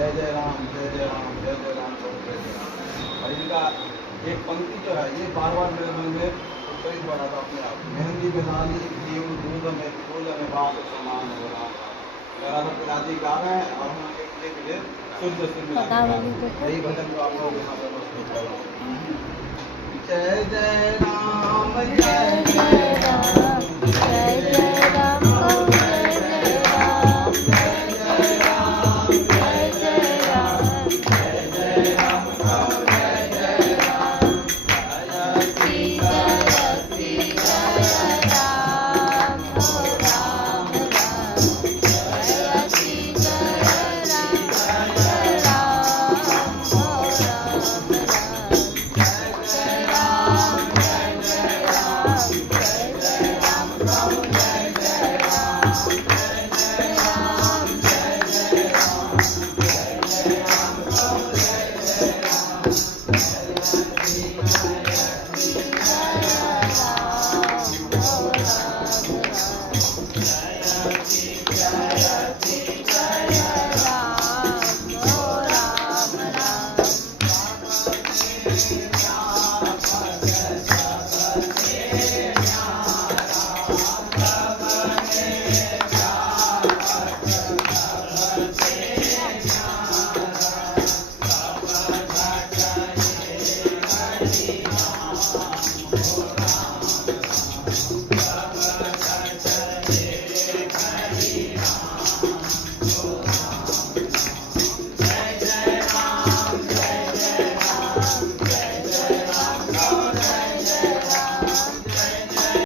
जय जय राम जय जय राम जय जय राम जय जय राम। और इनका एक पंक्ति जो है ये बार बार मेरे मन में उत्तरित हो रहा था अपने आप। मेहंदी में डाली जीव दूध में फूल में बात समान हो रहा था। मेरा तो पिताजी गा रहे हैं और हम एक शुद्ध शुद्ध यही भजन को आप लोगों के साथ प्रस्तुत कर रहा हूँ। जय जय राम जय जय राम जय जय राम जय जय राम जय जय राम जय जय राम जय जय राम जय जय राम जयति जयति जय राम हो राम राम जयति जयति जय राम हो राम राम जय राम जय जय राम जय जय राम प्रभु जय जय राम जय जय राम जय जय राम जय जय राम प्रभु जय जय राम जयति जयति जय राम हो राम राम जयति जयति